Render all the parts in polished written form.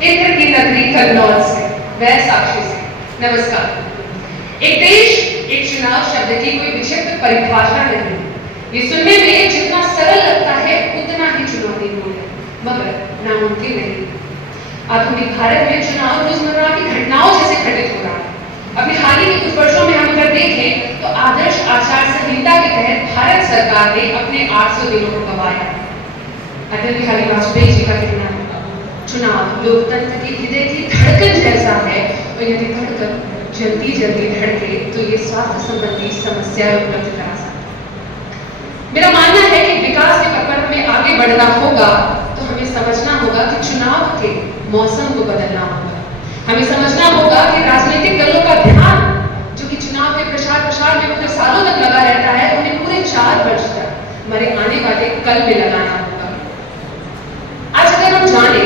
इंद्र की नगरी कन्नौज से, वह साक्षी से। नमस्कार। एक देश एक चुनाव शब्द की कोई विचित्र परिभाषा नहीं। ये सुनने में जितना सरल लगता है उतना ही चुनौतीपूर्ण है, मगर नामुमकिन नहीं। आधुनिक भारत में चुनाव रोजमर्रा की घटनाओं जैसे घटित हो रहा है। अभी हाल ही के कुछ वर्षों में हम अगर देखें तो आदर्श आचार संहिता के तहत भारत सरकार ने अपने 800 दिनों को गंवाया। अटल बिहारी वाजपेयी जी का कहना है, चुनाव लोकतंत्र के हृदय की धड़कन जैसा है और यदि धड़कन जल्दी जल्दी धड़के तो ये स्वास्थ्य संबंधी समस्याएं उपलब्ध करा सकता है। मेरा मानना है कि विकास के पथ पर हमें आगे बढ़ना होगा तो हमें समझना होगा कि चुनाव के मौसम को बदलना होगा। हमें समझना होगा कि राजनीतिक दलों का ध्यान जो कि चुनाव के प्रचार में पूरे सालों तक लगा रहता है, उन्हें पूरे 4 वर्ष तक हमारे आने वाले कल में लगाना होगा। आज अगर हम जाने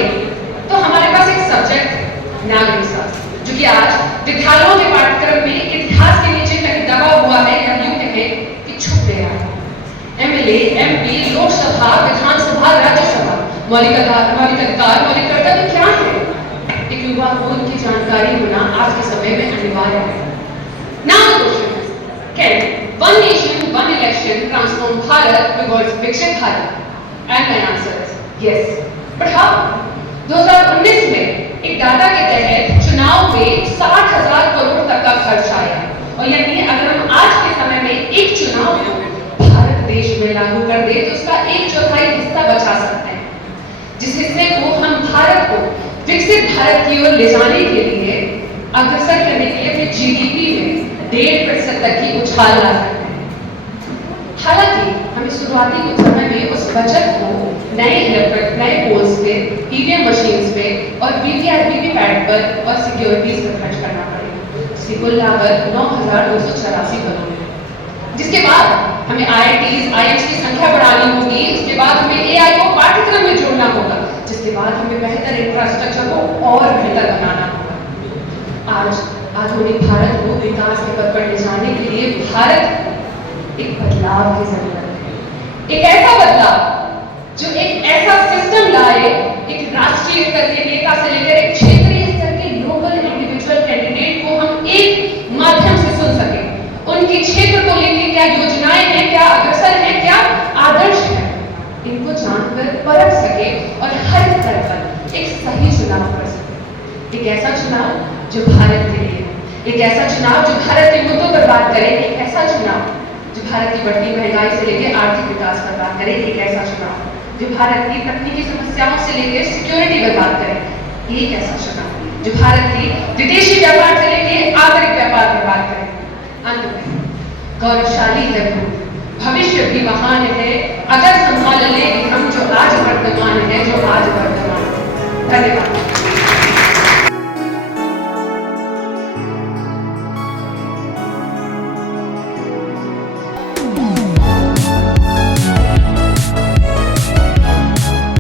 तो हमारे पास एक सब्जेक्ट है नागरिक शास्त्र, जो कि आज विद्यालयों के पाठ्यक्रम में इतिहास के नीचे कहीं दबा हुआ है या यूं कहें कि छुप गया है। एमएलए, एमपी, लोकसभा, विधानसभा, राज्यसभा, मौलिक अधिकार, मौलिक कर्तव्य क्या है? एक युवा को उनकी जानकारी होना आज के समय में अनिवार्य है। Now the question is, can one nation, one election transform Bharat towards विकसित Bharat? And my answer is yes. But how? 2019 में एक डाटा के तहत चुनाव में 60,000 करोड़ तक का खर्च आया और यानी अगर हम आज के समय में एक चुनाव को भारत देश में लागू कर दे तो उसका 1/4 हिस्सा बचा सकते हैं, जिस हिस्से को हम भारत को विकसित भारत की ओर ले जाने के लिए अग्रसर करने के लिए अपने जीडीपी में 1.5% तक की उछाल ला सकते हैं। हालांकि हमें शुरुआती कुछ समय में उस बचत को नए पोल्स पे, ईवीएम मशीन्स पे और वीवीपैट पर और सिक्योरिटीज पर खर्च करना पड़ेगा। इसकी कुल लागत 9,284 करोड़ है, जिसके बाद हमें आईआईटीज, आईएम्स की संख्या बढ़ानी होगी। उसके बाद हमें एआई को पाठ्यक्रम में जोड़ना होगा, जिसके बाद हमें बेहतर इंफ्रास्ट्रक्चर को और बेहतर बनाना होगा। आज आधुनिक भारत को विकास के पथ पर ले जाने के लिए भारत एक बदलाव की जरूरत है। एक ऐसा बदलाव जो एक ऐसा सिस्टम लाए, एक राष्ट्रीय स्तर के नेता से लेकर एक क्षेत्रीय स्तर के लोकल इंडिविजुअल कैंडिडेट को हम एक माध्यम से सुन सके। उनके क्षेत्र को लेकर क्या योजनाएं हैं, क्या अग्रसर हैं, क्या आदर्श हैं, इनको जानकर परख सके और हर स्तर पर एक सही चुनाव कर सके। एक ऐसा चुनाव जो भारत के लिए, एक ऐसा चुनाव जो भारत के मुद्दों पर बात करे, एक ऐसा चुनाव जो भारत की बढ़ती महंगाई से लेकर आर्थिक विकास पर बात करे, एक ऐसा चुनाव जो भारत की तकनीकी समस्याओं से लेकर सिक्योरिटी पर बात करे, एक ऐसा चुनाव जो भारत की विदेशी व्यापार से लेकर आंतरिक व्यापार पर बात करे। अंत में गौरवशाली है भविष्य भी महान है अगर संभाल ले हम जो आज वर्तमान है, जो आज वर्तमान है। धन्यवाद।